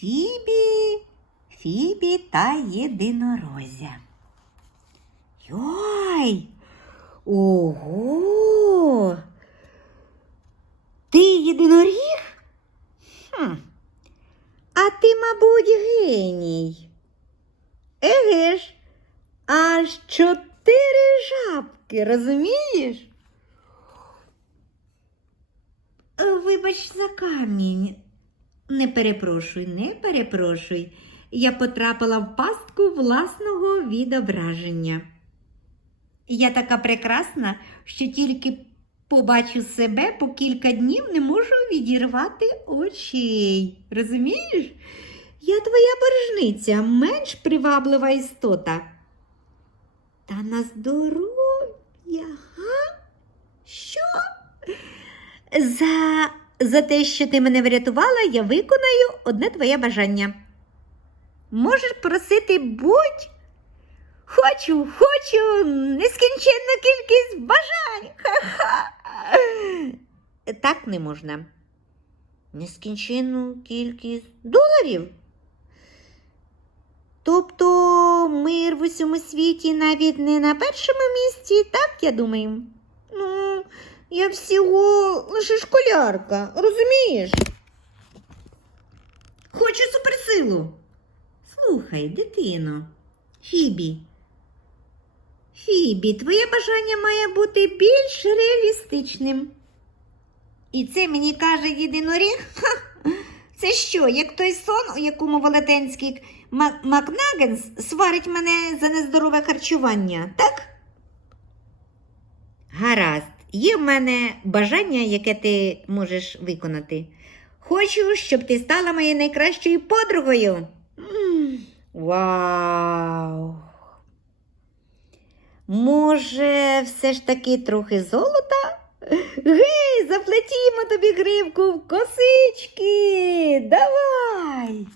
Фібі, Фібі та єдинорозя. Йой! Ого! Ти єдиноріг? Хм. А ти, мабуть, геній. Еге ж, аж чотири жабки, розумієш? Вибач за камінь. Не перепрошуй, не перепрошуй. Я потрапила в пастку власного відображення. Я така прекрасна, що тільки побачу себе по кілька днів не можу відірвати очей. Розумієш? Я твоя боржниця, менш приваблива істота. Та на здоров'я, га? Що? За, за те, що ти мене врятувала, я виконаю одне твоє бажання. Можеш просити будь. Хочу, хочу нескінченну кількість бажань. Ха-ха. Так не можна. Нескінченну кількість доларів. Тобто мир в усьому світі навіть не на першому місці, так я думаю. Ну, я всього лише школярка, розумієш? Хочу суперсилу. Слухай, дитино, Фібі. Фібі, твоє бажання має бути більш реалістичним. І це мені каже єдиноріг? Це що, як той сон, у якому велетенський Макнагенс сварить мене за нездорове харчування, так? Гаразд, є в мене бажання, яке ти можеш виконати. Хочу, щоб ти стала моєю найкращою подругою. Вау! Може, все ж таки трохи золота? Гей, заплетімо тобі гривку в косички. Давай.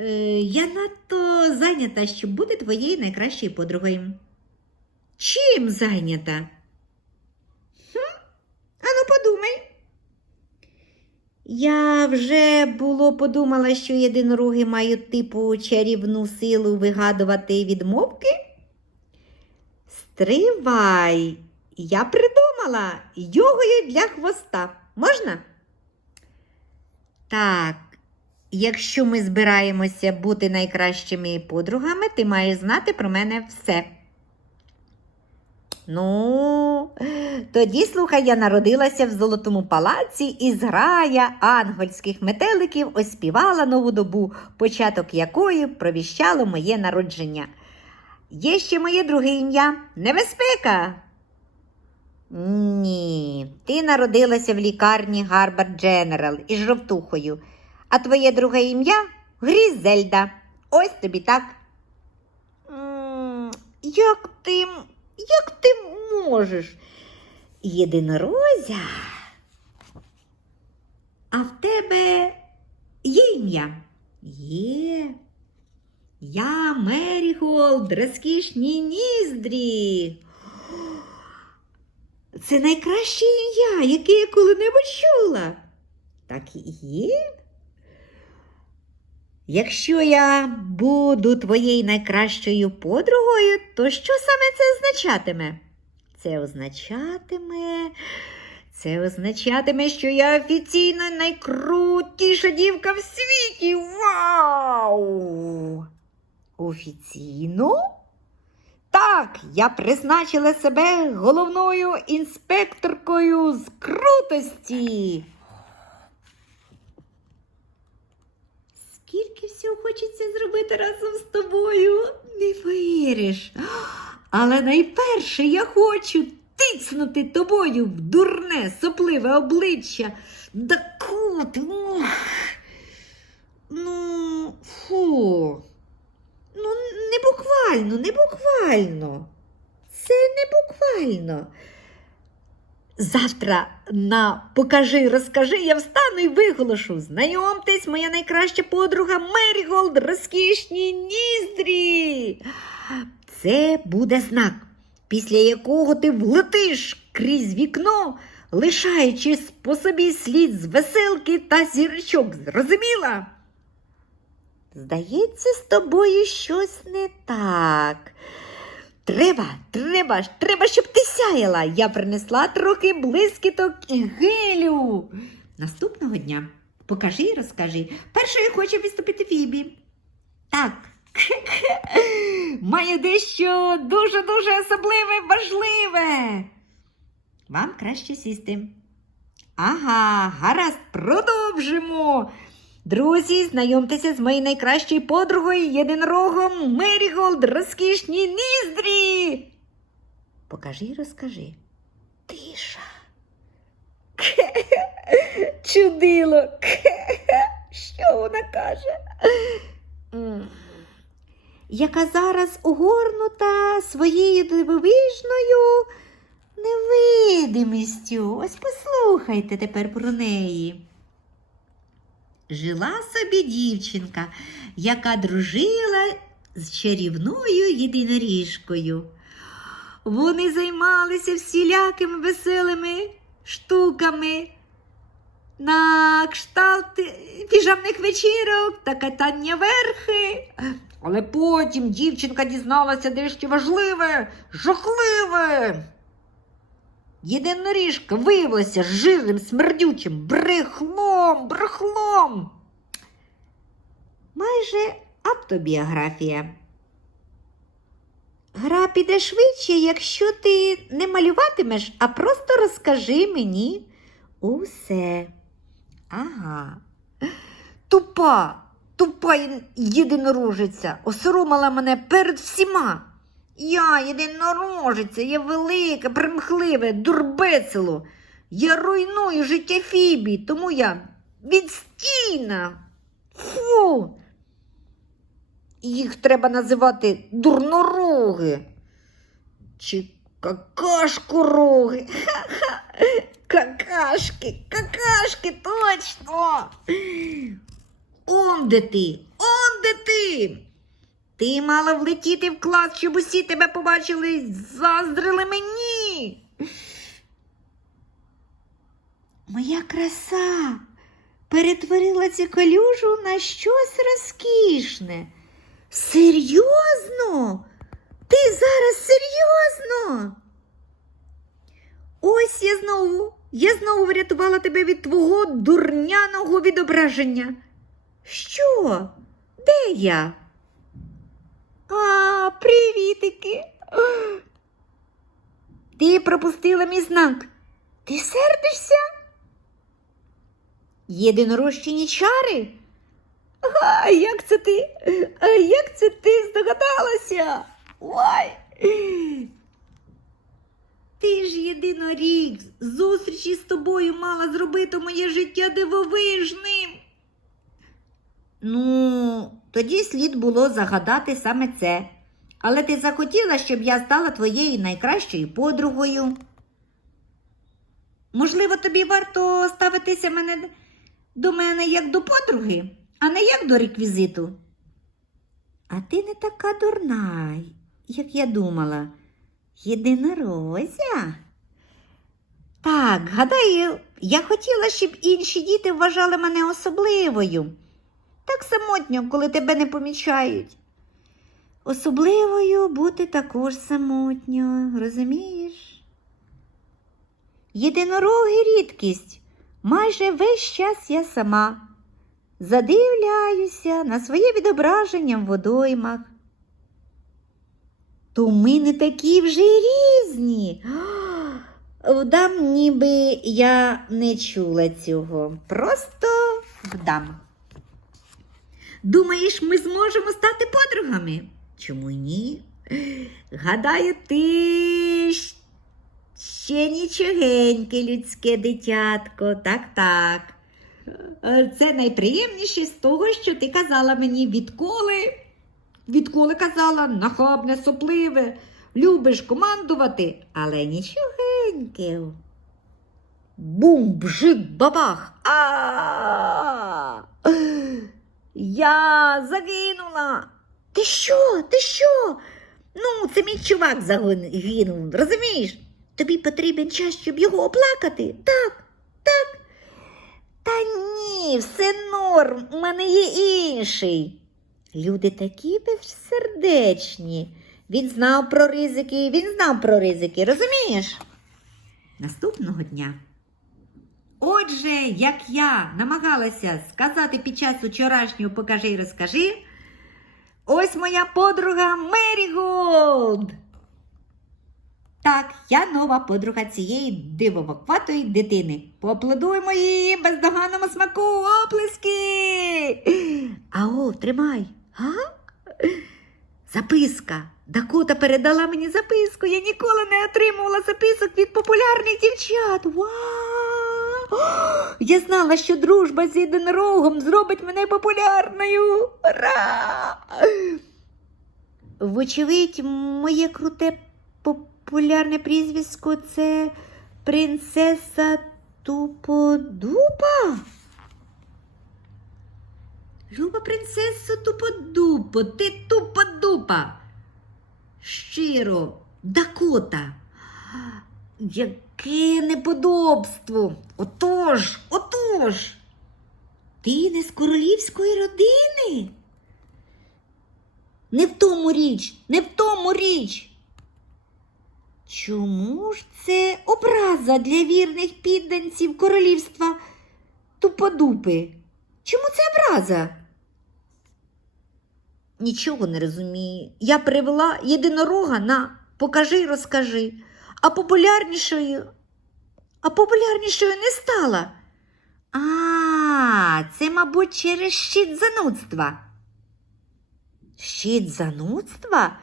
Е, я надто зайнята, щоб бути твоєю найкращою подругою. Чим зайнята? Я вже було подумала, що єдинороги мають типу чарівну силу вигадувати відмовки. Стривай! Я придумала йогою для хвоста. Можна? Так, якщо ми збираємося бути найкращими подругами, ти маєш знати про мене все. Ну, тоді, слухай, я народилася в золотому палаці і зграя ангельських метеликів оспівала нову добу, початок якої провіщало моє народження. Є ще моє друге ім'я Небезпека. Ні, ти народилася в лікарні Гарбард Дженерал із жовтухою, а твоє друге ім'я Грізельда. Ось тобі так. Як ти, як ти можеш? Єдинорозя. А в тебе є ім'я? Є. Я Меріголд, розкішні ніздрі. Це найкраще ім'я, яке я коли-небудь чула. Так і є. Якщо я буду твоєю найкращою подругою, то що саме це означатиме? Це означатиме. Це означатиме, що я офіційно найкрутіша дівка в світі. Вау! Офіційно? Так, я призначила себе головною інспекторкою з крутості. Скільки всього хочеться зробити разом з тобою, не повіриш. Але найперше я хочу тицнути тобою в дурне, сопливе обличчя. Да кут. Ну, фу. Ну, не буквально, не буквально. Це не буквально. Завтра на покажи, розкажи, я встану і виголошу. Знайомтесь, моя найкраща подруга Меріголд, розкішні ніздрі. Це буде знак, після якого ти влетиш крізь вікно лишаючи по собі слід з веселки та зірочок. Зрозуміла? Здається, з тобою щось не так. Треба, треба, треба, щоб ти сяяла. Я принесла трохи блискіток і гелю. Наступного дня покажи і розкажи. Першою хоче виступити Фібі. Так. Має дещо дуже-дуже особливе, важливе. Вам краще сісти. Ага, гаразд, продовжимо. Друзі, знайомтеся з моєю найкращою подругою єдинорогом Меріголд, розкішні ніздрі. Покажи і розкажи. Тиша. Чудило. Що вона каже? Яка зараз угорнута своєю дивовижною невидимістю. Ось послухайте тепер про неї. Жила собі дівчинка, яка дружила з чарівною єдиноріжкою. Вони займалися всілякими веселими штуками на кшталт піжамних вечірок та катання верхи. Але потім дівчинка дізналася дещо важливе, жахливе. Єдиноріжка виявилася жирним, смердючим, брехлом, брехлом. Майже автобіографія. Гра піде швидше, якщо ти не малюватимеш, а просто розкажи мені усе. Ага. Тупа, тупа єдинорожиця осоромила мене перед всіма. Я єдинорожиця, я велике, примхливе, дурбецело. Я руйную життя Фібі, тому я відстійна. Фу. Їх треба називати дурнороги. Чи какашкороги. Ха-ха. Какашки, какашки, точно. Он де ти, он де ти. Ти мала влетіти в клас, щоб усі тебе побачили й заздрили мені. Моя краса перетворила цю калюжу на щось розкішне. Серйозно? Ти зараз серйозно? Ось я знову, я знову врятувала тебе від твого дурняного відображення. Що? Де я? А, привітики. Ти пропустила мій знак. Ти сердишся? Єдинорощені чари? А як це ти? А як це ти здогадалася? Ой. Ти ж єдинорік, зустрічі з тобою мала зробити моє життя дивовижним. Ну, тоді слід було загадати саме це. Але ти захотіла, щоб я стала твоєю найкращою подругою. Можливо, тобі варто ставитися мене, до мене як до подруги, а не як до реквізиту. А ти не така дурна, як я думала. Єдинорозя. Так, гадаю, я хотіла, щоб інші діти вважали мене особливою. Так самотньо, коли тебе не помічають. Особливою бути також самотньо, розумієш? Єдинороги рідкість. Майже весь час я сама. Задивляюся на своє відображення в водоймах. То ми не такі вже різні. Вдам, ніби я не чула цього. Просто вдам. Думаєш, ми зможемо стати подругами? Чому ні? Гадаю, ти ще нічогеньке людське дитятко. Так, так. Е, Це найприємніше з того, що ти казала мені відколи. Відколи казала, нахабне, сопливе, любиш командувати, але нічогеньке. Бум, бжик, бабах. А! Я загинула. Ти що? Ти що? Ну, це мій чувак загинув, розумієш? Тобі потрібен час, щоб його оплакати? Так, так. Та ні, все норм, у мене є інший. Люди такі безсердечні. Він знав про ризики, він знав про ризики, розумієш? Наступного дня. Отже, як я намагалася сказати під час вчорашнього покажи і розкажи, ось моя подруга Мері Голд. Так, я нова подруга цієї дивовокватої дитини. Поаплодуємо її бездоганному смаку оплески. Ао, тримай. А? Записка. Дакота передала мені записку. Я ніколи не отримувала записок від популярних дівчат. Вау! Я знала, що дружба з єдинорогом зробить мене популярною. Ура! Вочевидь, моє круте популярне прізвисько це принцеса Туподупа. Люба принцесо Туподупо, ти туподупа. Щиро, Дакота. Яке неподобство. Отож, отож. Ти не з королівської родини? Не в тому річ, не в тому річ. Чому ж це образа для вірних підданців королівства Туподупи? Чому це образа? Нічого не розумію. Я привела єдинорога на покажи розкажи, а популярнішою, а популярнішою не стала. А, це, мабуть, через щит занудства. Щит занудства?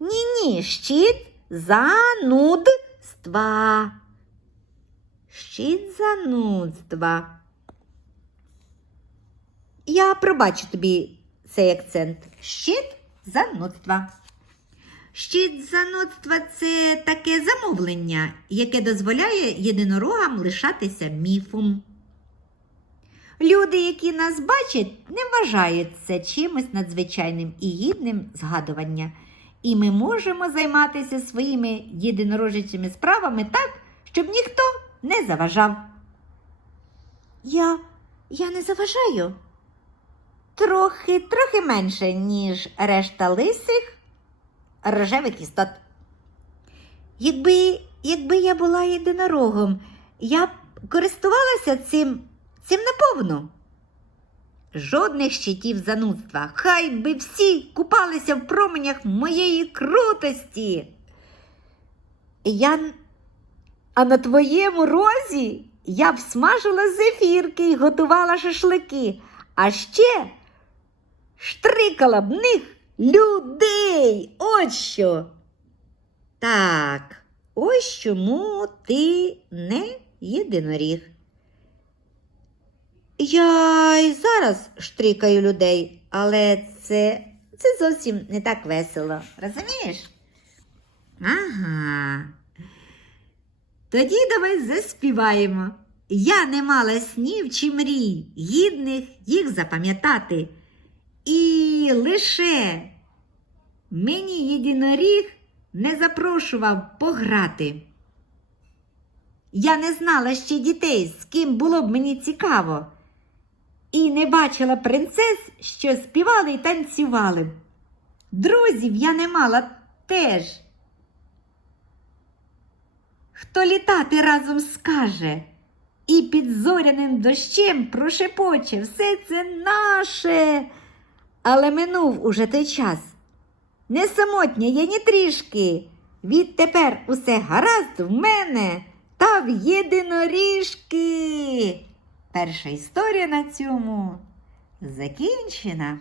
Ні-ні, щит занудства. Щит занудства. Я пробачу тобі цей акцент. Щит занудства. Щит занудства це таке замовлення, яке дозволяє єдинорогам лишатися міфом. Люди, які нас бачать, не вважають це чимось надзвичайним і гідним згадування. І ми можемо займатися своїми єдинорожичими справами так, щоб ніхто не заважав. Я, я не заважаю. Трохи, трохи менше, ніж решта лисих рожевих істот. Якби, якби я була єдинорогом, я б користувалася цим, цим наповну. Жодних щитів занудства. Хай би всі купалися в променях моєї крутості. Я... А на твоєму розі я б смажила зефірки і готувала шашлики, а ще штрикала б них людей. От що. Так, ось чому ти не єдиноріг. Я й зараз штрикаю людей, але це, це зовсім не так весело. Розумієш? Ага. Тоді давай заспіваємо. Я не мала снів чи мрій, гідних їх запам'ятати. І лише мені єдиноріг не запрошував пограти. Я не знала ще дітей, з ким було б мені цікаво, і не бачила принцес, що співали і танцювали. Друзів я не мала теж. Хто літати разом скаже, і під зоряним дощем прошепоче все це наше. Але минув уже той час. Не самотня я ні трішки. Відтепер усе гаразд в мене та в єдиноріжки. Перша історія на цьому закінчена.